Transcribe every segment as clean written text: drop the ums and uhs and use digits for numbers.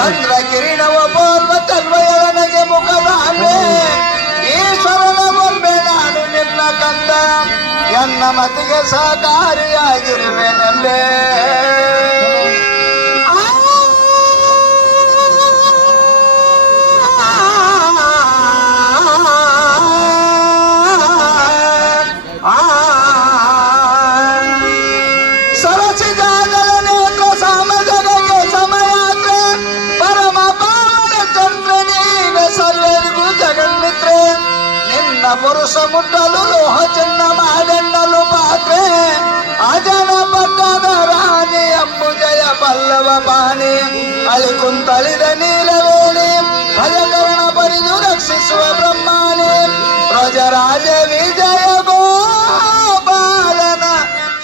ಚಂದ್ರ ಕಿರಣವ ಪೂರ್ವ ತನ್ವಯನನಗೆ ಮುಖದಾಮೆ ಈಶ್ವರನ ಬೊಂಬೆ ನಾನು ನಿನ್ನ ಕಂದ ಎನ್ನ ಮತಿಗೆ ಸಹಕಾರಿಯಾಗಿರುವೆನಲ್ಲೇ ಪುರುಷ ಮುಟ್ಟಲು ಲೋಹ ಚೆನ್ನ ಮಾಲೆನ್ನಲು ಪಾತ್ರೆ ಅಜನ ಪಟ್ಟದ ರಾಣಿ ಅಂಬುಜಯ ಪಲ್ಲವ ಪಾಣಿ ಅಲ್ಲಿ ಕುಂತಳಿದ ನೀಲವೇಣಿ ಭಯಕರಣ ಪರಿದು ರಕ್ಷಿಸುವ ಬ್ರಹ್ಮಾಣಿ ಪ್ರಜರಾಜ ವಿಜಯ ಗೋಪಾಲನ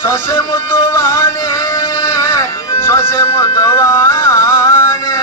ಸೊಸೆ ಮುದ್ದುವಾಣಿ ಸೊಸೆ ಮುದ್ದುವಾಣಿ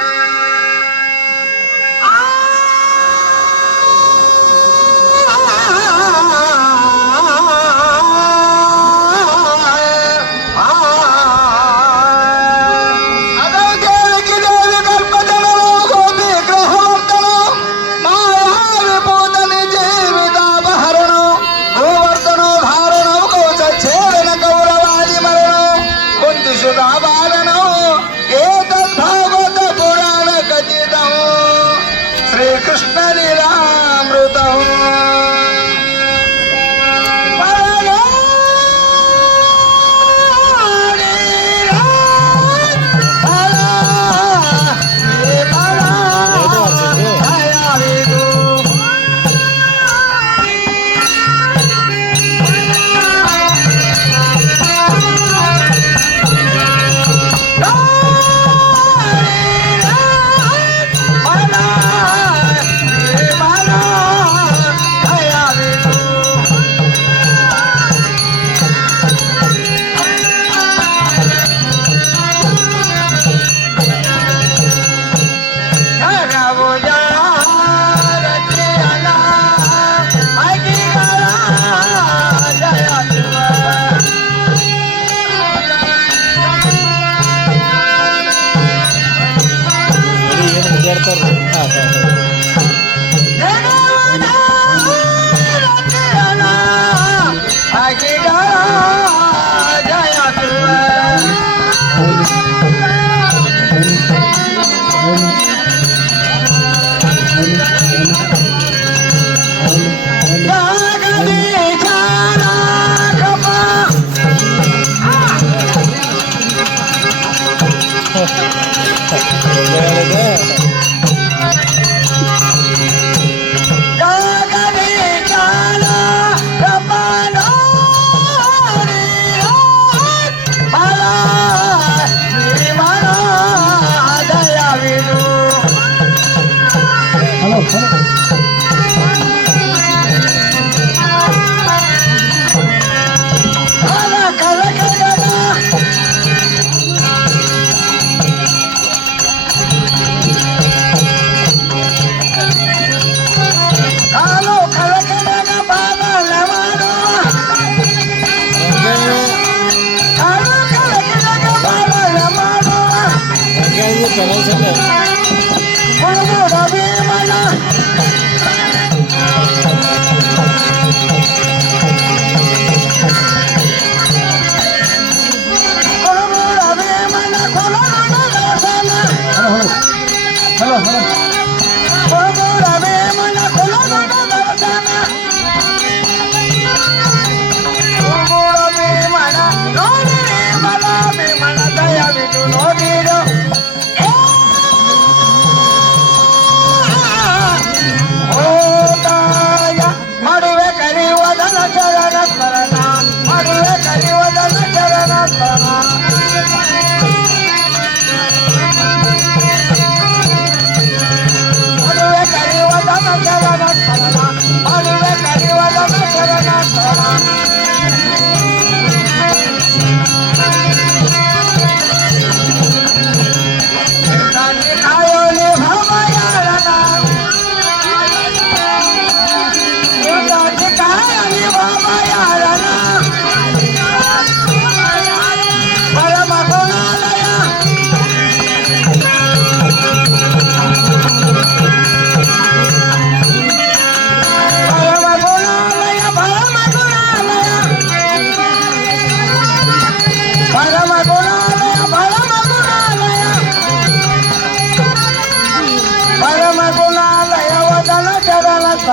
ಶ್ರೀಕೃಷ್ಣ ಲೀಲಾಮೃತ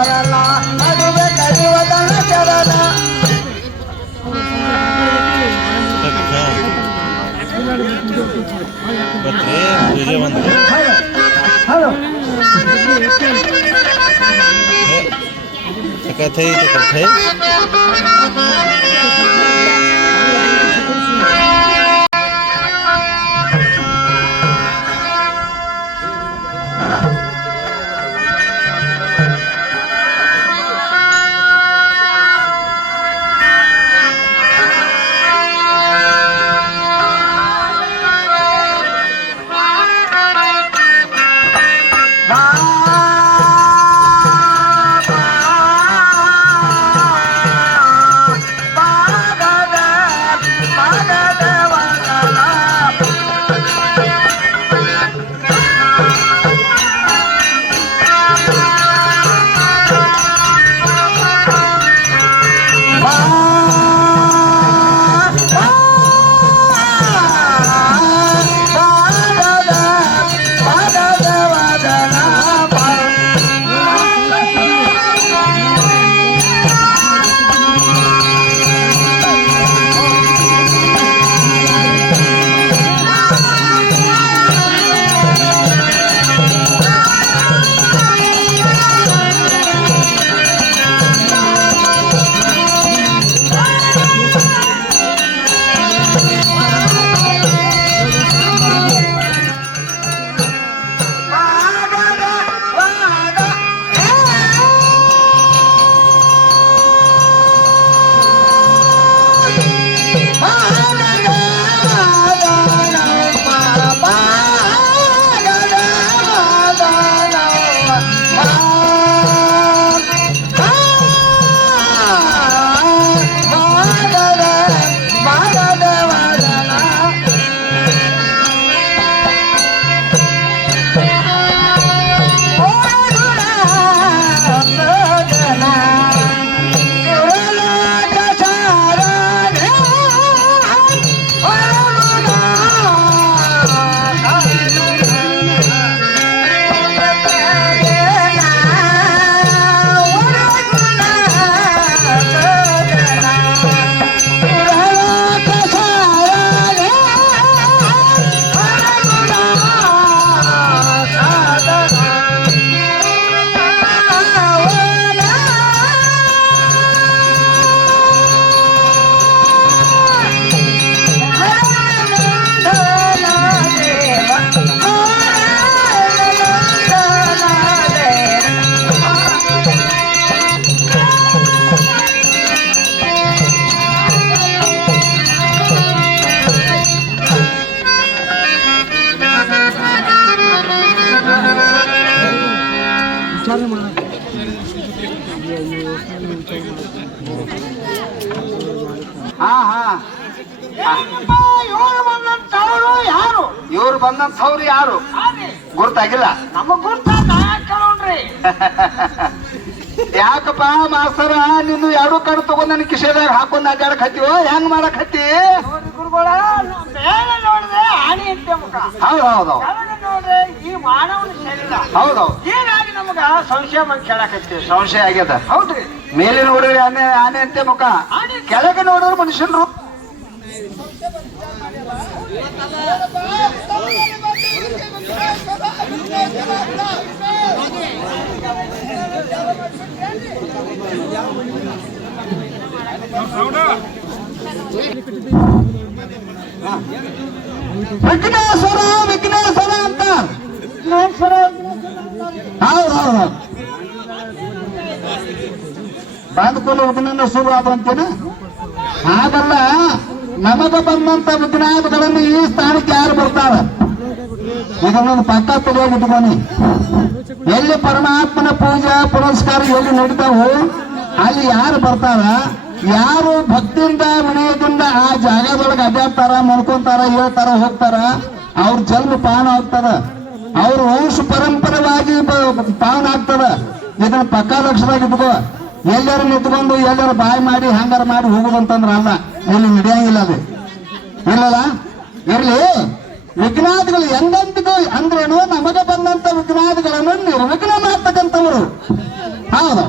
ಶರಣ ಅದುವೆ ಕರಿವದನ ಶರಣ कथे तो कथे ಇವ್ರು ಬಂದಂಥವ್ರು ಯಾರು ಗುರ್ತಾಗಿಲ್ಲ ನಮಗ್ ಗುರ್ತಾಡ್ರಿ. ಯಾಕಪ್ಪ ಮಾಸ್ತರ ನೀನು ಎರಡು ಕಣ್ಣು ತಗೊಂಡ್ ನನ್ ಕಿಶೆದಾಗ ಹಾಕೊಂಡ್ ಅಡ್ಡಾಡಕ್ ಹತ್ತಿವೋ ಹೆಂಗ್ ಮಾಡಕ್ ಹತ್ತಿ ಗುರುಗಳ ಮೇಲೆ ನೋಡಿದ್ರೆ ಆಣಿ ಅಂತೆ ಮುಖ, ಹೌದೌದು ಕೆಳಗೆ ನೋಡ್ರೆ ಈ ಮಾನವನ ಶರೀರ. ಹೌದೌದು ಹೀಗಾಗಿ ನಮಗ ಸಂಶಯ ಬಂದ್ ಕೇಳಕತ್ತೀವಿ. ಸಂಶಯ ಆಗ್ಯದ. ಹೌದ್ರಿ, ಮೇಲೆ ನೋಡಿದ್ರೆ ಆನೆ ಆನೆ ಅಂತೆ ಮುಖ, ಕೆಳಗೆ ನೋಡಿದ್ರೆ ಮನುಷ್ಯನ್ರು. ವಿಘ್ನೇಶ್ವರ ವಿಘ್ನೇಶ್ವರ ಅಂತ ಹೌದೌದು ಬಾಂಧಕೂಲ ವಿಘ್ನ ಶುರು ಆದ ಅಂತೇನ ಹಾಗಲ್ಲ. ನಮಗ ಬಂದಂತ ವಿಘ್ನಾದಿಗಳನ್ನು ಈ ಸ್ಥಾನಕ್ಕೆ ಯಾರು ಬರ್ತಾರ ಇದನ್ನೊಂದು ಪಕ್ಕ ತಲೆಯಾಗಿ ಇಟ್ಕೊನಿ. ಎಲ್ಲಿ ಪರಮಾತ್ಮನ ಪೂಜಾ ಪುರಸ್ಕಾರ ಎಲ್ಲಿ ನಡೀತಾವು ಅಲ್ಲಿ ಯಾರು ಬರ್ತಾರ, ಯಾರು ಭಕ್ತಿಯಿಂದ ವಿನಯದಿಂದ ಆ ಜಾಗದೊಳಗೆ ಅಡ್ಡಾಡ್ತಾರ, ಮನ್ಕೊಂತಾರ, ಹೇಳ್ತಾರ, ಹೋಗ್ತಾರ, ಅವ್ರ ಜನ್ಮ ಪಾವನ ಆಗ್ತದ, ಅವ್ರ ವಂಶ ಪರಂಪರವಾಗಿ ಪಾವನ ಆಗ್ತದ. ಇದನ್ನ ಪಕ್ಕ ಲಕ್ಷದಾಗ ಇಟ್ಕೋ. ಎಲ್ಲರೂ ನಿಂತ್ಕೊಂಡು ಎಲ್ಲರೂ ಬಾಯಿ ಮಾಡಿ ಹಂಗಾರ ಮಾಡಿ ಹೋಗುದಂತಂದ್ರ ಅಲ್ಲ, ಇಲ್ಲಿ ನಡೆಯಂಗಿಲ್ಲ. ಅದು ಇಲ್ಲಲ್ಲ, ಇರ್ಲಿ. ವಿಘ್ನಾದಿಗಳು ಎಂದಂತಿಗೂ ಅಂದ್ರೇನು, ನಮಗೆ ಬಂದಂತ ವಿಘ್ನಾದಿಗಳನ್ನು ನಿರ್ವಿಘ್ನ ಮಾಡ್ತಕ್ಕಂಥವ್ರು. ಹೌದು,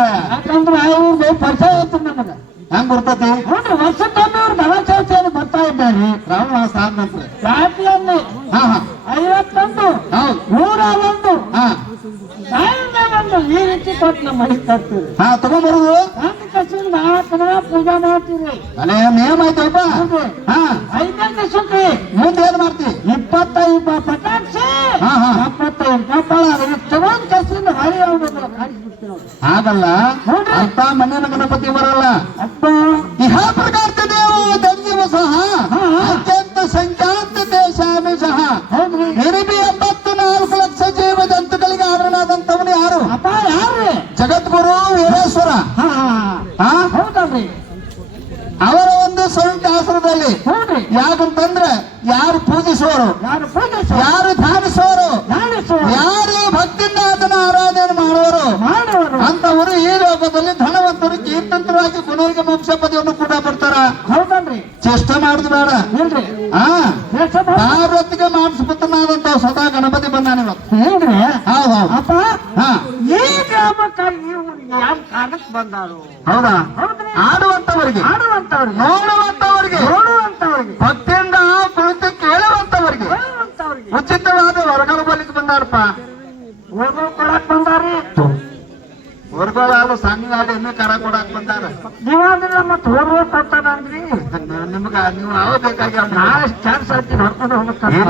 ಹಂಗಾರ ಯಾಕಂದ್ರೆ ಇವ್ರಿಗೆ ಪರಿಚಯ ಆಯ್ತು ನಮಗ ಹೆಂಗ್ ಬರ್ತತಿ ನೋಡ್ರಿ ವರ್ಷಕ್ಕೊಮ್ಮೆ ಅವ್ರು ಗಣೇಶೋತ್ಸವ ಬರ್ತಾ ಇದ್ದಾರೆ ಶ್ರಾವಣ ಮಾಸ ಆದ ನಂತರ ಜಾತಿಯಲ್ಲಿ ಹಾ ಹಾ 51 ಹೌದು 101 ಹಾ 1001 ಈ ರೀತಿ ಕೊಟ್ಟು ನಮ್ಮ ಮನೆಗೆ ತರ್ತೀವಿ ಹಾ ತಗೊಂಡ್ಬರುದು ಒಂದು ಕಸಿಂದ ಪೂಜಾ ಮಾಡ್ತೀವಿ ಅಲ್ಲೇ ನೇಮ ಆಯ್ತಪ್ಪ ಹಾ 5ನೇ ಕಸಕ್ಕೆ ಮುಂದೆ ಏನ್ ಮಾಡ್ತಿ 25 ಪಟಾಕ್ಷಿ ಹಾ ಹಾ 75 ಕಪ್ಪಳ ತಗೊಂಡ್ ಕಸಿಂದ ಹೊರಿ ಹೋಗೋದು ಕಾಣಿಸ್ಬಿಡ್ತೀವಿ ನೋಡಿ ಹಾಗಲ್ಲ ಅಂತ ಮಣ್ಣಿನ ಗಣಪತಿ ಬರಲ್ಲ ಇಹ ಪ್ರಕಾರ ದೇವ ದಂಜಿವ ಸಹ ಅತ್ಯಂತ ಸಂಖ್ಯಾಂತ ದೇಶಾಮಿ ಸಹ ಹಿರಿಬಿ 84 ಲಕ್ಷ ಜೀವ ಜಂತುಗಳಿಗೆ ಆವರಣಾದಂತವನು ಯಾರು ಅಪ್ಪ ಯಾರು ಜಗದ್ಗುರು ವೀರೇಶ್ವರ ಹೌದಲ್ರಿ ಅವರ ಒಂದು ಸಂಯುಕ್ತ ಆಶ್ರಮದಲ್ಲಿ ಹೌದ್ರಿ ಯಾಕಂತಂದ್ರೆ ಯಾರು ಪೂಜಿಸುವರು ಯಾರು ಪೂಜೆ ಯಾರು ಧ್ಯಾನಿಸುವರು ಧ್ಯಾನಿಸುವ ಯಾರು ಭಕ್ತಿಯಿಂದ ಅದನ್ನ ಆರಾಧನೆ ಮಾಡುವರು ಮಾಡುವರು ಅಂತವರು ಈ ಲೋಕದಲ್ಲಿ ಧನವಂತರು ಕೀರ್ತಂತರಾಗಿ ಗುಣರಿಗೆ ಮೋಕ್ಷ ಪದವನ್ನು ಕೂಡ ಬರ್ತಾರ ಹೌದಲ್ರಿ ಚೇಷ್ಟ ಮಾಡುದು ಬೇಡ ಇಲ್ರಿ ಹಾ ದೇಶ ಭಕ್ತ ಪಾರ್ವತಿಗೆ ಮಾಡಿಸ್ಬಿಟ್ಟನಾದಂತ ಸದಾ ಗಣಪತಿ ಬಂದಾನೆ ಇವತ್ತು ಹೇಳ್ರಿ ಹೌದು ಹೌದು ಅಪ್ಪ ಹಾ ಈ ಗ್ರಾಮಕ್ಕಾಗಿ ಈ ಊರಿಗೆ ಯಾವ ಕಾರಣಕ್ಕೆ ಬಂದಾರು ಹೌದಾ ಹೌದ್ರಿ ಆಡುವಂತವರಿಗೆ ಆಡುವಂತವ್ರಿಗೆ ನೋಡುವಂತವರಿಗೆ ನೋಡುವಂತವ್ರಿಗೆ ಭಕ್ತಿಯಿಂದ ಕುಳಿತು ಕೇಳುವಂತವರಿಗೆ ಹೇಳುವಂತವ್ರಿಗೆ ಉಚಿತವಾದ ಹೊರಗಡೆ ಬರ್ಲಿಕ್ಕೆ ಬಂದಾರಪ್ಪ ಹೋಗೋ ಕೊಡಕ್ ಬಂದಾರಿ ಹೊರಗೋಳು ಸಣ್ಣ ಆಡು ಇನ್ನೂ ಕರ ಕೊಡಕ್ ಬಂದಾರ ನೀವಾದಿಲ್ಲ ಮತ್ ಹೋಗೋ ಕೊಡ್ತಾನಂದ್ರಿ ನಿಮ್ಗ ನೀವು ಯಾವ ಬೇಕಾಗಿ ನಾಳೆ ಚಾನ್ಸ್ ಹಾಕಿ ಹೊಡ್ಕೊಂಡು ಹೋಗ್ತಾರೆ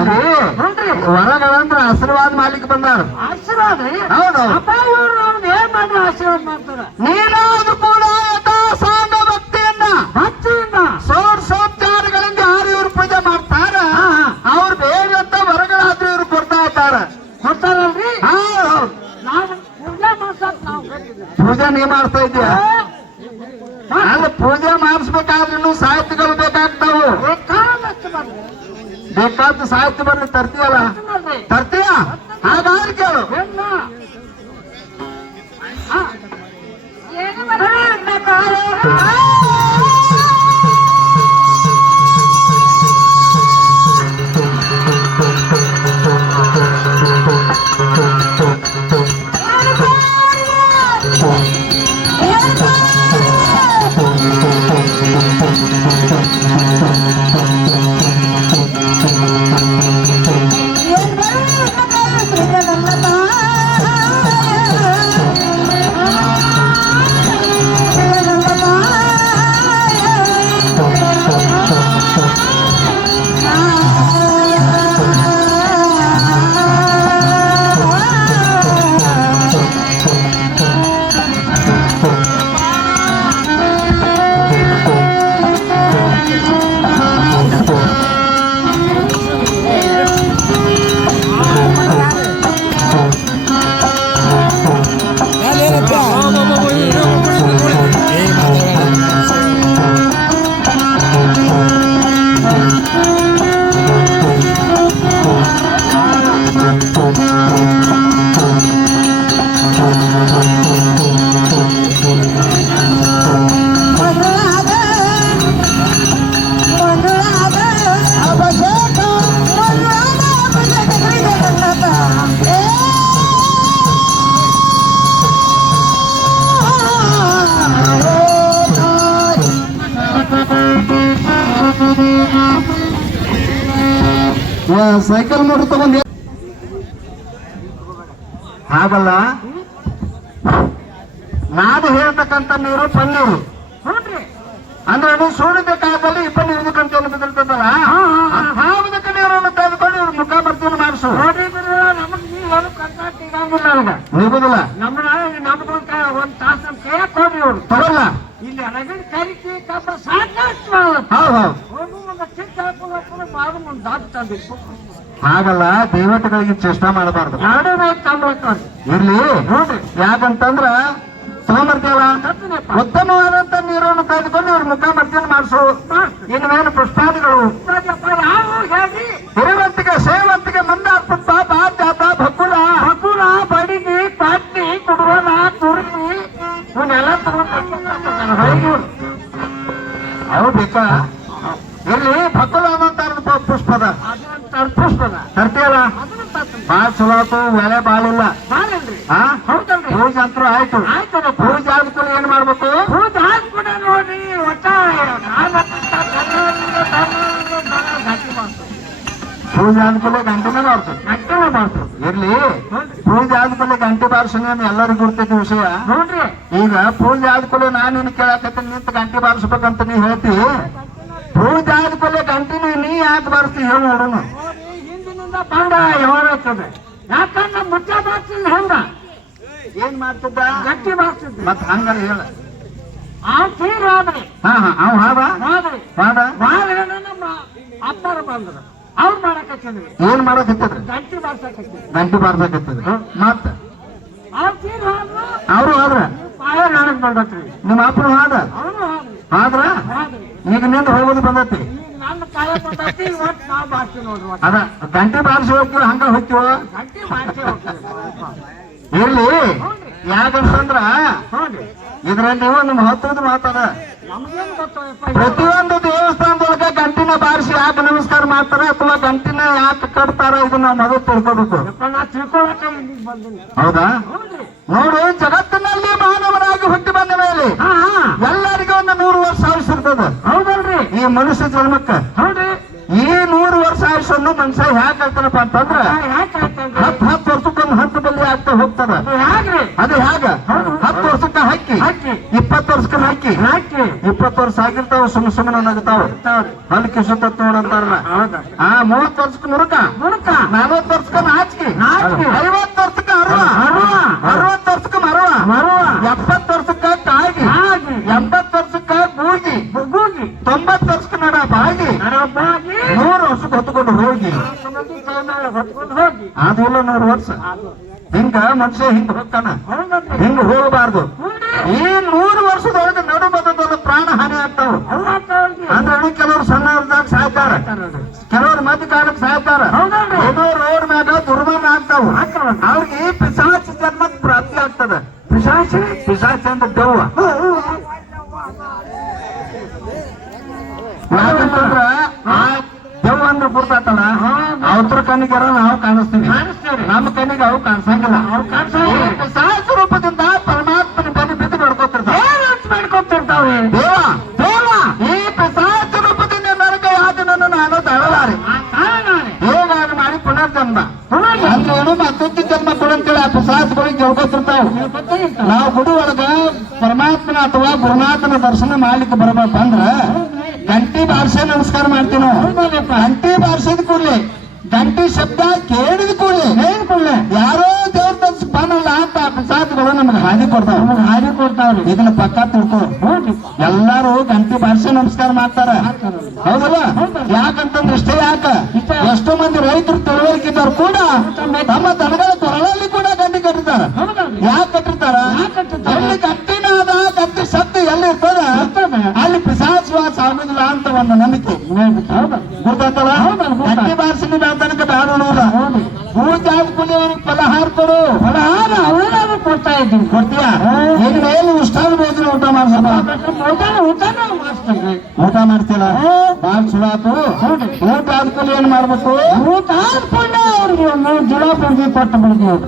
ನೋಡ್ರಿ ಹೊರಗಳಂದ್ರ ಆಶೀರ್ವಾದ ಮಾಡ್ಲಿಕ್ಕೆ ಬಂದಾರ ಆಶೀರ್ವಾದ ರೀ ಹೌದು ಅಪ್ಪ ಇವ್ರು ನಮ್ದು ಏನ್ ಮಾಡಿ ಆಶೀರ್ವಾದ ಮಾಡ್ತಾರ ನೀನಾದ್ರು ಕೂಡ ಯಥಾಸಾಂಗ ಭಕ್ತಿಯನ್ನ ಭಕ್ತಿಯಿಂದ ಷೋಡಶೋಪಚಾರಗಳಿಂದ ಯಾರು ಇವ್ರು ಪೂಜೆ ಮಾಡ್ತಾರ ಅವ್ರು ಬೇಡಂತ ಹೊರಗಳಾದ್ರೂ ಇವ್ರು ಕೊಡ್ತಾ ಇದ್ದಾರ ಕೊಡ್ತಾರಲ್ರಿ ಹೌದು ನಾವು ಪೂಜೆ ಮಾಡ್ಸಕ್ ನಾವು ಪೂಜೆ ನೀ ಮಾಡ್ತಾ ಇದೀಯ ಅಲ್ಲ ಪೂಜೆ ಮಾಡಿಸ್ಬೇಕಾದ್ರೂ ಸಾಹಿತ್ಯಗಳು ಬೇಕಾಗ್ತಾವು ಬೇಕಾದ ಸಾಹಿತ್ಯ ಬರ್ಲಿ ತರ್ತೀಯಲ್ಲ ತರ್ತೀಯ ಹಾಗಾದ್ರೆ ಕೇಳು ಸೈಕಲ್ ಮೋಟರ್ ತಗೊಂಡ್ ಹಾಗಲ್ಲ ನಾನು ಹೇಳ್ತಕ್ಕಂಥ ನೀರು ಪನ್ನೀರು ಅಂದ್ರೆ ಅದು ಸೂರ್ಯದ ಕಾಲದಲ್ಲಿ ಇಬ್ಬರು ಇರುವುದಕ್ಕಂತ ಬಿದ್ದಿರ್ತದಲ್ಲ ಹಾವುದಕ್ಕ ನೀರನ್ನು ತೆಗೆದುಕೊಂಡು ಇವ್ರು ಮುಖ ಬರ್ತೀನಿ ಮಾಡಿಸು ನಮಗ್ ನೀವು ಕಂಟ್ರಾಕ್ಟ್ ಇರಂಗಿಲ್ಲ ನಿಗುದಿಲ್ಲ ನಮಗೊಂದ್ ಒಂದ್ ತಾಸ ಕೈಯಾಗ ಕೊಡ್ರಿ ಅವ್ರು ತಗೊಲ್ಲ ಇಲ್ಲಿ ಅರಗಡೆ ಕರಿಕೆ ಕಬ್ಬ ಸಾಕಷ್ಟು ಹೌದು ಹೌದು ಹೋಗು ಒಂದು ಚಿಕ್ಕ ಹಾಕೊಂಡು ಬಾದು ಒಂದು ದಾಟ್ ತಂದಿತ್ತು ಹಾಗಲ್ಲ ದೇವತೆಗಳಿಗೆ ಚೇಷ್ಟ ಮಾಡಬಾರ್ದು ಎರಡು ರೈತ ತಂದ್ಬಿಡ್ತಾರೆ ಇರ್ಲಿ ಯಾಕಂತಂದ್ರ ತಗೊಂಡ್ಬರ್ತೀವಲ್ಲ ಉತ್ತಮವಾದಂತ ನೀರನ್ನು ತೆಗೆದುಕೊಂಡು ಇವ್ರ ಮುಖ ಮರ್ಜನ ಮಾಡಿಸು ಇನ್ಮೇಲೆ ಪುಷ್ಪಾದಿಗಳು ಹಿರಿವಂತಿಗೆ ಸೇವಂತಿಗೆ ಮಂದಾರ್ಪುಟ್ಟ ಬಾಧ್ಯಾತ ಭಕುಲ ಹಕುಲ ಬಡಿಗಿ ಪಾಟ್ನಿ ಕುಡುವಲ ತುರ್ಗಿ ಇವನ್ನೆಲ್ಲ ತಗೊಂಡು ಅವು ಬೇಕಾ ಇಲ್ಲಿ ಭಕುಲ ಅನ್ನೋ ಪುಷ್ಪದ ಪುಷ್ಪದ ತರ್ತೀಯಲ್ಲ ಅದನ್ನು ಬಾಳ ಚಲೋ ಆಯ್ತು, ಒಲೆ ಬಾಳಿಲ್ಲ. ಬಾಳಲ್ರಿ. ಹಾ ಹೌದಲ್ರಿ. ಪೂಜೆ ಅಂತೂ ಆಯ್ತು. ಆಯ್ತದಪ್ಪ. ಪೂಜೆ ಆದ್ಕೂಡ ಏನ್ ಮಾಡ್ಬೇಕು? ಪೂಜೆ ಆದ್ಕೂಡ ನೋಡ್ರಿ ಒಟ್ಟ ಗಟ್ಟಿ ಮಾಡ್ತು. ಪೂಜೆ ಆದ್ಕೂಲೆ ಗಂಟೆನೇ ಮಾಡ್ತು. ಗಟ್ಟಿನ ಮಾಡ್ತು. ಇರ್ಲಿ, ಪೂಜೆ ಆದ್ಕೂಲೆ ಗಂಟೆ ಬಾರಿಸೋಣ ಎಲ್ಲರಿಗೂ ಗೊತ್ತೈತಿ ವಿಷಯ. ನೋಡ್ರಿ ಈಗ ಪೂಜೆ ಆದ್ಕೂಲೆ ನಾನು ನಿನ್ ಕೇಳಕತ್ತೀನಿ, ನಿಂತ ಗಂಟೆ ಬಾರಿಸ್ಬೇಕಂತ ನೀ ಹೇಳ್ತಿ. ಪೂಜೆ ಆದ್ಕೂಲೆ ಗಂಟಿನ ನೀ ಯಾಕೆ ಬಾರಿಸ್ತಿ ಹೇಳಿ ನೋಡೋಣ. ಹಿಂದಿನಿಂದ ಬಂದ ಯಾವಾಗ್ತದೆ. ಯಾಕಂದ್ರೆ ಮುಚ್ಚ ಬಾರ್ಸಿಲ್ಲ ಹೆಂಗ ಏನ್ ಮಾಡ್ತಿದ್ದ? ಗಟ್ಟಿ ಬಾರ್ಸಿದ್ರಿ. ಮತ್ ಹಂಗಾರ ಹೇಳ. ಆ ತೀರ್ ಹೋದ್ರಿ. ಹಾ ಅವ್ ಹಾದ ಹೋದ್ರಿ. ಹಾದ ನಮ್ಮ ಅಪ್ಪಾರ ಬಂದ್ರು. ಅವ್ರು ಮಾಡಕತ್ತಿದ್ರಿ. ಏನ್ ಮಾಡಕತ್ತಿದ್ರಿ? ಗಟ್ಟಿ ಬಾರ್ಸಕತ್ತಿದ್ರಿ. ಗಂಟೆ ಬಾರ್ಸಕತ್ತಿದ್ರಿ. ಮತ್ತ ಆ ತೀರ್ ಹೋದ್ರು. ಅವ್ರು ಆದ್ರ ಪಾಯ ನಾಡಕ್ ಬಂದತ್ರಿ. ನಿಮ್ಮ ಅಪ್ಪನು ಹಾದ ಅವನು ಹೋದ್ರಿ. ಆದ್ರ ಹೋದ್ರಿ. ಈಗ ನಿಂದ ಹೋಗೋದು ಬಂದತಿ. ಈಗ ನನ್ನ ಕಾಯ ಬಂದತಿ. ಒಟ್ಟು ನಾವು ಬಾರ್ಸಿ ನೋಡ್ರಿ. ಒಟ್ಟು ಅದ ಗಂಟೆ ಬಾರಿಸಿ ಹೋಗ್ತೀವ, ಹಂಗ ಹೋಗ್ತೀವ. ಗಟ್ಟಿ ಬಾರ್ಸಿ ಹೋಗ್ತೀವಿ. ಇರ್ಲಿ, ಯಾಕಂತಂದ್ರ ಹೌದ್ರಿ. ಇದ್ರಲ್ಲಿ ಒಂದು ಮಹತ್ವದ ಮಾತದ. ನಮ್ಗೇನು ಗೊತ್ತಪ್ಪ. ಪ್ರತಿಯೊಂದು ದೇವಸ್ಥಾನದೊಳಗ ಗಂಟಿನ ಬಾರಿಸಿ ಯಾಕೆ ನಮಸ್ಕಾರ ಮಾಡ್ತಾರ ಅಥವಾ ಗಂಟಿನ ಯಾಕೆ ಕಟ್ತಾರ, ಇದನ್ನ ನಾವು ಮೊದಲು ತಿಳ್ಕೋಬೇಕು. ನಾ ತಿಳ್ಕೊಳಕ ಇಲ್ಲಿಗೆ ಬಂದಿನಿ. ಹೌದಾ? ಹೌದ್ರಿ. ನೋಡು, ಜಗತ್ತಿನಲ್ಲಿ ಮಾನವನಾಗಿ ಹುಟ್ಟಿ ಬಂದ ಮೇಲೆ ಹಾ ಹಾ ಎಲ್ಲರಿಗೂ ಒಂದು 100 ವರ್ಷ ಆಯುಷ್ ಇರ್ತದ. ಹೌದಲ್ರಿ. ಈ ಮನುಷ್ಯ ಜನ್ಮಕ್ಕ ಹೌದ್ರಿ. ಈ 100 ವರ್ಷ ಆಯುಷನ್ನು ಮನುಷ್ಯ ಹ್ಯಾಕ್ ಆಗ್ತಾನಪ್ಪ ಅಂತಂದ್ರ ಯಾಕೆ ಆಯ್ತಂದ್ರಿ? 10 ವರ್ಷಕ್ಕೊಂದು ಹಂತ ಬಲ್ಲಿ ಆಗ್ತಾ ಹೋಗ್ತದ. ಯಾಕ್ರಿ? ಅದು ಹೇಗ? 10 ವರ್ಷಕ್ಕ ಹಕ್ಕಿ, ಹಕ್ಕಿ. 20 ವರ್ಷಕ್ಕ ಹಕ್ಕಿ. ಯಾಕೆ? 20 ವರ್ಷ ಆಗಿರ್ತಾವ, ಸುಮ್ಮನೆ ನಗತಾವ. ಅಲ್ಲಿ ಕಿಸುತ್ತ ನೋಡಂತಾರಲ್ಲ. ಹೌದಾ? 30 ವರ್ಷಕ್ಕ ಮುರುಕ, ಮುರುಕ. 40 ವರ್ಷಕ್ಕ ನಾಚಿಕೆ, ನಾಚಿಕೆ. 50 ವರ್ಷಕ್ಕ ಅರವ, ಅರವ. 60 ವರ್ಷಕ್ಕ ಮರವ, ಮರವ. 70 ವರ್ಷಕ್ಕ ಕಾಗಿ, ಕಾಗಿ. 80 ವರ್ಷಕ್ಕ ಗೂಗಿ, ಗೂಗಿ. 90 ವರ್ಷಕ್ಕ ನಡ ಬಾಗಿ, ನಡಬಾಗಿ. 100 ವರ್ಷಕ್ಕೆ ಹೊತ್ಕೊಂಡು ಹೋಗಿ. ಹೊತ್ಕೊಂಡು ಹೋಗಿ. ಅದು ಇಲ್ಲ 100 ವರ್ಷ. ಹಿಂಗ ಮನುಷ್ಯ ಹಿಂಗ ಹೋಗ್ತಾನ. ಹೌದಲ್ರಿ. ಹಿಂಗ ಹೋಗಬಾರ್ದು. ಹೌದ್ರಿ. ಈ 100 ವರ್ಷದೊಳಗೆ ನಡು ಬದಲು ಪ್ರಾಣ ಹಾನಿ ಆಗ್ತಾವ. ಹೌದಾಗ್ತಾವಲ್ರಿ. ಅಂದ್ರೆ ಕೆಲವರು ಸಣ್ಣದಾಗ ಸಾಯ್ತಾರ, ಕೆಲವರು ಮಧ್ಯ ಕಾಲಕ್ಕೆ ಸಾಯ್ತಾರ. ಹೌದಲ್ರಿ. ಏನೋ ರೋಡ್ ಮ್ಯಾಗ ದುರ್ಮರಣ ಆಗ್ತಾವ. ಆಗ್ತಾವಲ್ರಿ. ಅವ್ರಿಗೆ ಪಿಶಾಚ ಜನ್ಮಕ್ ಪ್ರಾಪ್ತಿ ಆಗ್ತದ. ಪಿಶಾಚಿ. ಪಿಶಾಚ ಅಂದ್ರೆ ದೆವ್ವ. ಯಾಕಂತಂದ್ರ ಆ ದೆವ್ವ ಅಂದ್ರೆ ಗುರ್ತಾತಲ್ಲ, ಅವ್ರ ಕಣ್ಣಿಗೆ ನಾವು ಕಾಣಿಸ್ತೀವಿ, ಕಾಣಿಸ್ತೀವ್ರಿ. ನಮ್ಮ ಕಣ್ಣಿಗೆ ಅವು ಕಾಣಿಸಂಗಿಲ್ಲ. ಅವ್ರು ಕಾಣಿಸಂಗಿಲ್ಲ. ಈ ಪಿಶಾಚ ರೂಪದಿಂದ ಪರಮಾತ್ಮನ ಬೆನ್ನು ಬಿದ್ದು ನಡ್ಕೋತಿರ್ತಾವ. ಏನ್ ಮಾಡ್ಕೊತಿರ್ತಾವ್ರಿ? ದೇವ ದೇವ ಈ ಪಿಶಾಚ ರೂಪದಿಂದ ನರಕ ಯಾತನನ್ನು ನಾನು ತಳಲಾರೆ. ಹೇಗಾಗಿ ಮಾಡಿ ಪುನರ್ಜನ್ಮ ಅಂದ್ರೆ ಏನು, ಮತ್ತೊಂದು ಜನ್ಮ ಕೊಡಂತೇಳಿ ಆ ಪಿಶಾಚಗಳಿಗೆ ಕೇಳ್ಕೊತಿರ್ತಾವ. ನಾವು ಗುಡಿ ಒಳಗ ಪರಮಾತ್ಮನ ಅಥವಾ ಗುರುನಾಥನ ದರ್ಶನ ಮಾಡ್ಲಿಕ್ಕೆ ಬರ್ಬೇಕಂದ್ರ ಗಂಟಿ ಬಾರಿಸೇ ನಮಸ್ಕಾರ ಮಾಡ್ತೀವಿ ನಾವು. ಗಂಟಿ ಬಾರಿಸಿದ ಕೂಡಲೇ, ಗಂಟಿ ಶಬ್ದ ಕೇಳಿದ ಕೂಡಲೇ ಯಾರೋ ದೇವ್ರ ದರ್ಶನ ಬಂದಲ್ಲ ಅಂತ ಆ ಪಿಶಾಚಗಳು ನಮ್ಗೆ ಹಾದಿ ಕೊಡ್ತಾವ್ರಿ. ಇದನ್ನ ಪಕ್ಕ ತಿಳ್ಕೊ. ಎಲ್ಲಾರು ಗಂಟಿ ಬಾರಿಸೇ ನಮಸ್ಕಾರ ಮಾಡ್ತಾರ, ಹೌದಲ್ಲ? ಯಾಕಂತಂದ್ರೆ ಇಷ್ಟೇ ಯಾಕ, ಎಷ್ಟೋ ಮಂದಿ ರೈತರು ತಿಳುವಳಿಕೆ ಇದ್ದವ್ರು ಕೂಡ ತಮ್ಮ ದನಗಳ ಕೊರಳಲ್ಲಿ ಕೂಡ ಗಂಟಿ ಕಟ್ಟಿರ್ತಾರ. ಯಾಕೆ ಕಟ್ಟಿರ್ತಾರ? ಎಲ್ಲಿ ಗಂಟಿನಾದ ಗಂಟಿ ಶಬ್ದ ಎಲ್ಲಿ ಇರ್ತದ ಅಲ್ಲಿ ಪಿಶಾಚ ವಾಸ ಆಗುದಿಲ್ಲ ಅಂತ ಒಂದು ನಂಬಿಕೆ. ಗೊತ್ತಾಯ್ತಲ್ಲ? ಗಂಟಿ ಬಾರಿಸಿನ ಬೆಳ್ತನಕ ಬೇಡ ಅನ್ನೋದ. ಪೂಜೆ ಆದ್ಕೊಂಡು ಅವ್ರಿಗೆ ಫಲಹಾರ ಕೊಡು. ಫಲಹಾರ ಅವೇನಾದ್ರು ಕೊಡ್ತಾ ಇದ್ದೀನಿ. ಕೊಡ್ತೀಯಾ? ಈಗ ಮೇಲೆ ಉಷ್ಟಾದ ಭೋಜನ ಊಟ ಮಾಡ್ಸೋಣ. ಊಟ ಮಾಡ್ತೀರ? ಬಾಳ್ ಚಲೋ ಆತು. ಊಟ ಆದ್ಕೊಂಡು ಏನ್ ಮಾಡ್ಬೇಕು? ಊಟ ಆದ್ಕೊಂಡು ಅವ್ರಿಗೆ ಒಂದು ಜುಲಾಬಿ ಕೊಟ್ಟು ಬಿಡ್ತೀವಿ.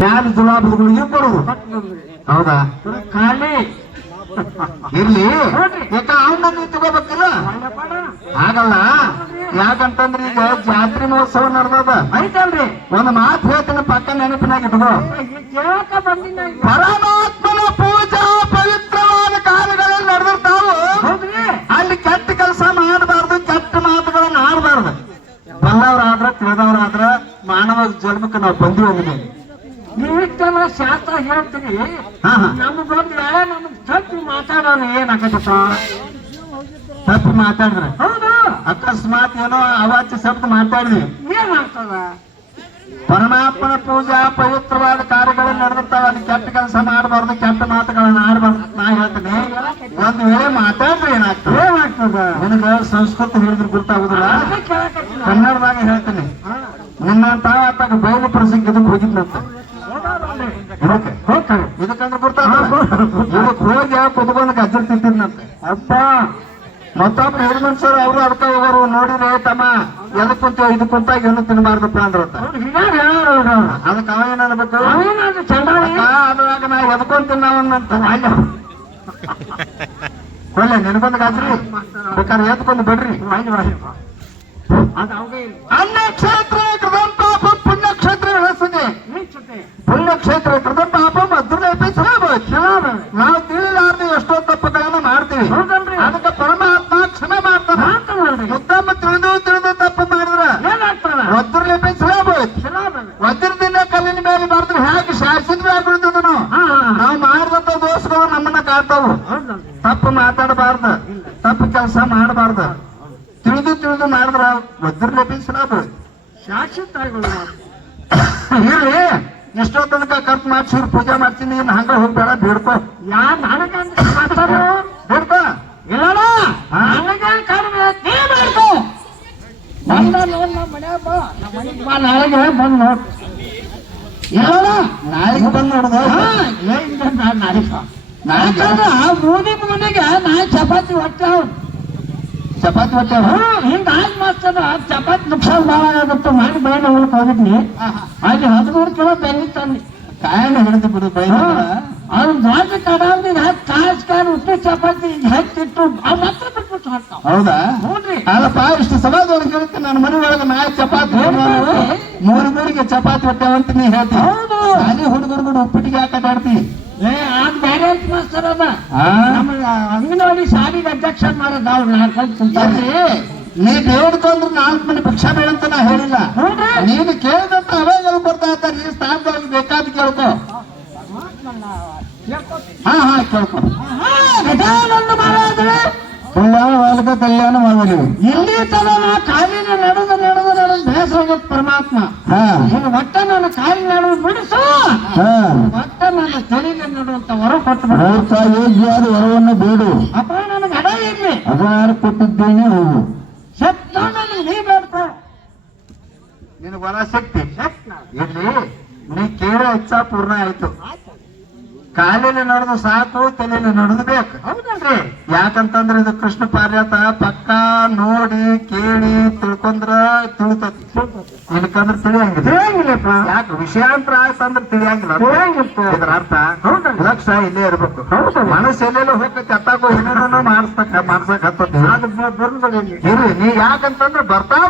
ಮ್ಯಾಲ ಜುಲಾಬುಗಳಿಗೆ ಕೊಡುದು. ಹೌದಾ? ಖಾಲಿ ಇರ್ಲಿ. ಯಾಕ ಅವನ್ನ ನೀವು ತಗೋಬೇಕಿಲ್ಲ? ಆಗಲ್ಲ. ಯಾಕಂತಂದ್ರೆ ಈಗ ಜಾತ್ರೆ ಮಹೋತ್ಸವ ನಡೆದದ ಐತಲ್ರಿ. ಒಂದು ಮಾತು ಹೇಳ್ತೀನಿ, ಪಕ್ಕ ನೆನಪಿನಾಗ ಇಟ್ಕೋ. ಪರಮಾತ್ಮನ ಪೂಜಾ ಪವಿತ್ರವಾದ ಕಾರ್ಯಗಳಲ್ಲಿ ನಡೆದಿರ್ತಾವು. ಅಲ್ಲಿ ಕೆಟ್ಟ ಕೆಲಸ ಮಾಡಬಾರ್ದು, ಕೆಟ್ಟ ಮಾತುಗಳನ್ನ ಆಡಬಾರ್ದು. ಬಲ್ಲವರಾದ್ರ ತಿಳಿದವರಾದ್ರ ಮಾನವ ಜನ್ಮಕ್ಕೆ ನಾವು ಬಂದಿವಿ. ನೀವಿಷ್ಟೆಲ್ಲ ಶಾಸ್ತ್ರ ಹೇಳ್ತೀವಿ, ನಮಗೊಂದು ವೇಳೆ ನಮಗ್ ತಪ್ಪು ಮಾತಾಡೋಣ ಏನಾಗತ್ತಪ್ಪ? ತಪ್ಪು ಮಾತಾಡಿದ್ರೆ ಹೌದು, ಅಕಸ್ಮಾತ್ ಏನೋ ಅವಾಚ್ಯ ಶಬ್ದ ಮಾತಾಡಿದ್ವಿ ಏನಾಗ್ತದ? ಪರಮಾತ್ಮನ ಪೂಜಾ ಪವಿತ್ರವಾದ ಕಾರ್ಯಗಳಲ್ಲಿ ನಡೆದಿರ್ತಾವ. ಅಲ್ಲಿ ಕೆಟ್ಟ ಕೆಲಸ ಮಾಡಬಾರ್ದು, ಕೆಟ್ಟ ಮಾತುಗಳನ್ನ ಆಡಬಾರ್ದು. ನಾ ಹೇಳ್ತೀನಿ, ಒಂದ್ ವೇಳೆ ಮಾತಾಡ್ರೆ ಏನಾಗ್ತದೆ? ನಿನಗ ಸಂಸ್ಕೃತ ಹೇಳಿದ್ರೆ ಗೊತ್ತಾಗುದಿಲ್ಲ. ಕನ್ನಡದಾಗ ಹೇಳ್ತೀನಿ. ನಿನ್ನಂತ ಆತಾಗ ಬಯಲು ಪ್ರಸಂಗ ಇದಕ್ಕೆ ಹೋಗಿದ್ನಂತ. ಇದಕ್ಕಂದ್ರೆ ಗೊತ್ತಾಗ ಇದಕ್ ಹೋಗಿ ಕುತ್ಕೊಂಡು ಗಜ್ಜರ್ ತಿಂತಿದ್ನಂತೆ. ಅಪ್ಪ ಮತ್ತೊಬ್ಬ ಹಿರಿಯ ಮನುಷ್ಯರು ಅವರು ಅದಕ್ಕ ಹೋಗೋರು ನೋಡಿದ್ರೆ ತಮ್ಮ ಎದಕ್ ಕುಂತ ಇದು ಕುಂತಾಗ ಏನು ತಿನ್ಬಾರ್ದಪ್ಪ ಅಂದ್ರತ್ತ ಹಿಂಗಾರ ಹೇಳೋರು ಅದಕ್ಕೆ ಅವ ಏನ್ ಅನ್ಬೇಕು ಅವೇನಾದ್ರು ಚಂದ್ರಾಣಿ ಅದ್ರಾಗ ನಾ ಎದ್ಕೊಂಡ್ ತಿನ್ನವನ್ನಂತ ಒಳ್ಳೆ ನೆನಪಂದ ಗಾಜ್ರಿ ಬೇಕಾದ್ರೆ ಎದ್ಕೊಂಡು ಬಿಡ್ರಿ ಅದು ಅವೇ ಇಲ್ಲ ಅನ್ಯಕ್ಷೇತ್ರ ಕೃತಂ ಪಾಪ ಪುಣ್ಯಕ್ಷೇತ್ರ ಹೆಸದೆ ಮಿಂಚುತ್ತೆ ಪುಣ್ಯಕ್ಷೇತ್ರ ಕೃತಂ ಪಾಪ ಮಧುರಲೇಪಿ ನಾವು ತಿಳಿಲಾರ್ದು ಎಷ್ಟೋ ತಪ್ಪುಗಳನ್ನ ಮಾಡ್ತೀವಿ ಹೌದಲ್ರಿ ಅದಕ್ಕೆ ಪರಮಾತ್ಮ ಕ್ಷಮೆ ಮಾಡ್ತಾನೆ ಮಾತಲ್ರಿ ಉತ್ತಮ ತಿಳಿದು ತಪ್ಪು ಮಾಡಿದ್ರ ಏನಾಗ್ತಾರ ಒದ್ರಲೇಪಿ ಸುಲಭ ವಜ್ರದಿಂದ ಕಲ್ಲಿನ ಮೇಲೆ ಮಾಡಿದ್ರೆ ಹೇಗೆ ಶಾಸಿದ ಆಗ್ಬಿಡ್ತದನು ನಾವು ಮಾಡಿದಂತ ದೋಷಗಳು ನಮ್ಮನ್ನ ಕಾಡ್ತಾವು ಹೌದಲ್ರಿ ತಪ್ಪು ಮಾತಾಡಬಾರ್ದು ತಪ್ಪು ಕೆಲಸ ಮಾಡಬಾರ್ದು ತಿಳಿದು ಮಾಡಿದ್ರ ವಜ್ರಲೇಪಿ ಸುಲಭ ಶಾಶ್ವತಗಳು ಇರ್ಲಿ ಎಷ್ಟೋ ತನಕ ಖರ್ಚು ಮಾಡ್ಸಿರ್ ಪೂಜೆ ಮಾಡ್ತೀನಿ ಇನ್ನು ಹಂಗ ಹೋಗ್ಬೇಡ ಬೇಡ್ಕೋ ಯಾರು ನನಗಂತ ಮಾತಾಡೋ ಬೇಡ್ಕೋ ಇಲ್ಲ ನನಗೆ ಕಡಿಮೆ ನೀ ಮಾಡ್ಕೋ ಬಂದ ನೋಡ್ ನಮ್ಮ ಮನ್ಯಾಗ ಬಾ ನಮ್ಮ ಮನೆಗೆ ಬಾ ನಾಳೆಗೆ ಬಂದು ನೋಡ್ ಇಲ್ಲ ನಾಳೆಗೆ ಬಂದು ನೋಡ್ದ ನಾಳೆ ನಾಳೆಗೆ ಮೂದಿ ಮನೆಗೆ ನಾ ಚಪಾತಿ ಹೊಟ್ಟೆ ಚಪಾತಿ ಹೊಟ್ಟೆ ಹಿಂಗಾಗಿ ಮಾಡ್ತದ ಚಪಾತಿ ನುಕ್ಸಾನ್ ಭಾಳ ಆಗುತ್ತೆ ಮಾಡಿ ಬೇಡ ಹೋಗಕ್ ಹೋಗಿದ್ನಿ ಅಲ್ಲಿ 13 ಕಿಲೋ ಬೆಳ್ಳಿ ತಂದಿ ಕಾಯಣ್ಣ ಹಿಡಿದು ಬಿಡು ಬೈ ಅವ್ನು ದೊಡ್ಡ ಕಡಾವ್ದಿಗೆ ಹಾಕಿ ಕಾಯಿಸ್ಕಾರ ಉಪ್ಪು ಚಪಾತಿ ಹಾಕಿಟ್ಟು ಅವ್ನ ಹತ್ರ ಬಿಟ್ಬಿಟ್ಟು ಹಾಕ್ತಾವ ಹೌದಾ ನೋಡ್ರಿ ಅಲ್ಲಪ್ಪ ಇಷ್ಟು ಸಮಾಜದೊಳಗೆ ಹೇಳ್ತೀನಿ ನನ್ನ ಮನೆ ಒಳಗೆ ನಾಳೆ ಚಪಾತಿ ಮೂರಿಗೆ ಚಪಾತಿ ಹೊಟ್ಟೆವಂತ ನೀ ಹೇಳ್ತೀನಿ ಹೌದು ಶಾಲೆ ಹುಡುಗರು ಕೂಡ ಉಪ್ಪಿಟ್ಟಿಗೆ ಹಾಕಿ ಅದ್ ಬೇರೆ ಅಂತ ಮಾಸ್ತರ್ ಅದ ನಮ್ಮ ಅಂಗನವಾಡಿ ಶಾಲೆಗೆ ಅಧ್ಯಕ್ಷ ಮಾಡೋದು ಅವ್ರು ನೀ ಬೇಡ್ಕೊಂಡ್ರು 4 ಮನೆ ಭಿಕ್ಷಾ ಬೇಡಂತ ನಾ ಹೇಳಿಲ್ಲ ನೀನು ಕೇಳಿದಂತ ಅವಾಗ ಬರ್ತಾ ಇರ್ತಾರೆ ಈ ಸ್ಥಾನದೊಳಗೆ ಬೇಕಾದ ಕೇಳ್ಕೊ ಹಾ ಕೇಳ್ಕೊ ಕಲ್ಯಾಣ ಮಾಡಲಿ ಇಲ್ಲಿ ತನ ಕಾಲಿನ ನಡೆದು ಬೇಸ ಹೋಗೋದು ಪರಮಾತ್ಮ ಈಗ ಒಟ್ಟ ನನ್ನ ಕಾಲಿ ನಡುವು ಬಿಡಿಸು ಒಟ್ಟ ನನ್ನ ತಲೆಗೆ ನಡುವಂತ ವರ ಕೊಟ್ಟು ಯೋಗ್ಯಾದ ವರವನ್ನು ಬೇಡು ಅಪ್ಪ ನನಗೆ ಹಡ ಇರ್ಲಿ ಅದಾರು ಕೊಟ್ಟಿದ್ದೇನೆ ಹೋಗು ಸತ್ತ ನನಗೆ ನೀ ಬೇಡ್ಕೊ ನಿನಗೆ ವರ ಶಕ್ತಿ ಇಲ್ಲಿ ನೀ ಕೇಳೋ ಇಚ್ಛಾ ಪೂರ್ಣ ಆಯ್ತು ಕಾಲಿನ ನಡೆದು ಸಾಕು ತಲೆಯಲ್ಲಿ ನಡೆದು ಬೇಕು ಹೌದಲ್ರಿ ಯಾಕಂತಂದ್ರೆ ಇದು ಕೃಷ್ಣ ಪಾರ್ಯತ ಪಕ್ಕ ನೋಡಿ ಕೇಳಿ ತಿಳ್ಕೊಂಡ್ರ ತಿಳಿತತಿ ಇಲ್ಲಕಂದ್ರೆ ತಿಳಿಯಂಗಿಲ್ಲಪ್ಪ ಯಾಕೆ ವಿಷಯಾಂತರ ಆಯ್ತಂದ್ರೆ ತಿಳಿಯಂಗಿಲ್ಲ ಇದ್ರ ಅರ್ಥ ಲಕ್ಷ್ಯ ಇಲ್ಲೇ ಇರ್ಬೇಕು ಮನಸ್ಸು ಎಲ್ಲೆಲ್ಲ ಹೋಗಕ್ಕೆ ಅತ್ತಾಗೋ ಏನೇನೋ ಮಾಡ್ಸಕ್ ಹತ್ತತಿ ಇರ್ರಿ ನೀ ಯಾಕಂತಂದ್ರೆ ಬರ್ತಾ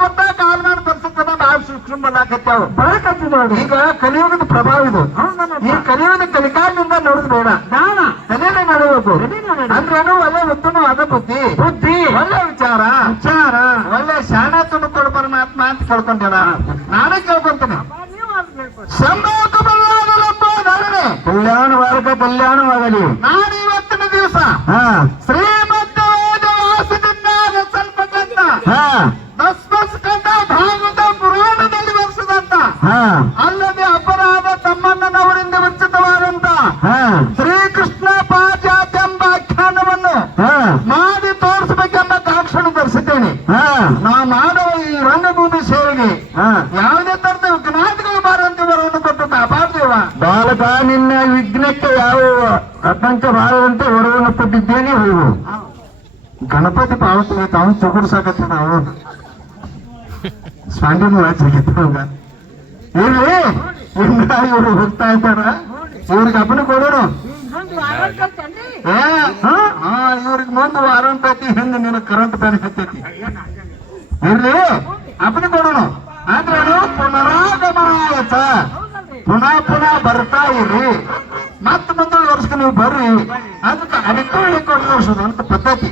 ಕಾಲ್ ಮಾಡಿ ಬರ್ಸಕ್ಕದ ನಾವು ಸೂಕ್ಷ್ಮ ಬಂದಾಕತ್ಯಾವ ಈಗ ಕಲಿಯುಗದ ಪ್ರಭಾವ ಇದು ಈ ಕಲಿಯುಗದ ಕಲಿಕಾಲಿನಿಂದ ನೋಡುದು ಬೇಡ ತಲೆನೇ ನಡೆಯಬೇಕು ಅಂದ್ರೇನು ಒಳ್ಳೆ ಉತ್ತಮವಾದ ಬುದ್ಧಿ ಒಳ್ಳೆ ವಿಚಾರ ಒಳ್ಳೆ ಶಾಣ ತುಣುಕೊಡು ಪರಮಾತ್ಮ ಅಂತ ಕೇಳ್ಕೊಂಡೇನ ನಾನೇ ಕೇಳ್ಕೊಂತೇನೆ ಕಲ್ಯಾಣವಾಗಲಿ ನಾನು ಇವತ್ತಿನ ದಿವಸ ಶ್ರೀಮಂತ ವೇದವಾಸದಿಂದ ರಚಿಸಲ್ಪಟ್ಟಂತ ದಸ್ಮಸ್ಕಂದ ಭಾಗವತ ಪುರಾಣದಲ್ಲಿ ವರ್ಷದಂತ ಅಲ್ಲದೆ ಅಪರಾಧ ತಮ್ಮಣ್ಣನವರಿಂದ ವಂಚಿತವಾದಂತ ಶ್ರೀಕೃಷ್ಣ ಪಾಚಾತ್ಯಂಬ ಆಖ್ಯಾನವನ್ನು ಮಾಡಿ ತೋರಿಸಬೇಕೆಂಬ ಕಾಕ್ಷಣ ಧರಿಸಿದ್ದೇನೆ ನಾ ಮಾಡುವ ಈ ರಂಗಭೂಮಿ ಸೇವೆಗೆ ಯಾವುದೇ ತರದ ವಿಘ್ನಾದಿಗಳು ಬಾರಂತೆ ವರವನ್ನು ಕೊಟ್ಟು ಕಾಪಾಡ್ದೇವ ಬಾಲಕ ನಿನ್ನ ವಿಘ್ನಕ್ಕೆ ಯಾವ ಆತಂಕ ಬಾರದಂತೆ ವರವನ್ನು ಕೊಟ್ಟಿದ್ದೇನೆ ಹೋಗು ಗಣಪತಿ ಪಾವತಿ ತಾವು ಚುಗುಡ್ಸಾಕತ್ತ ನಾವು ಸ್ವಾಂಡಿನ ರಾಜ್ಯಗಿತ್ತವಾಗ ಇರ್ಲಿ ಇನ್ನ ಇವ್ರು ಹೋಗ್ತಾ ಇದ್ದಾರ ಇವ್ರಿಗೆ ಅಪ್ಪನ ಕೊಡೋಣ ಇವ್ರಿಗೆ ಮುಂದೆ ವಾರಂಟ್ ಐತಿ ಹಿಂದೆ ನಿನ್ನ ಕರೆಂಟ್ ಬ್ಯಾನ್ ಹತ್ತೈತಿ ಇರ್ಲಿ ಅಪ್ಪನ ಕೊಡೋಣ ಅಂದ್ರೆ ಪುನರಾಗಮನಾಯತ ಪುನಃ ಬರ್ತಾ ಇರ್ರಿ ಮತ್ತ ಮುಂದೆ ವರ್ಷಕ್ಕೆ ನೀವು ಬರ್ರಿ ಅದಕ್ಕೆ ಅಡಿಕೊಳ್ಳಿ ಕೊಡೋದು ಅಂತ ಪದ್ಧತಿ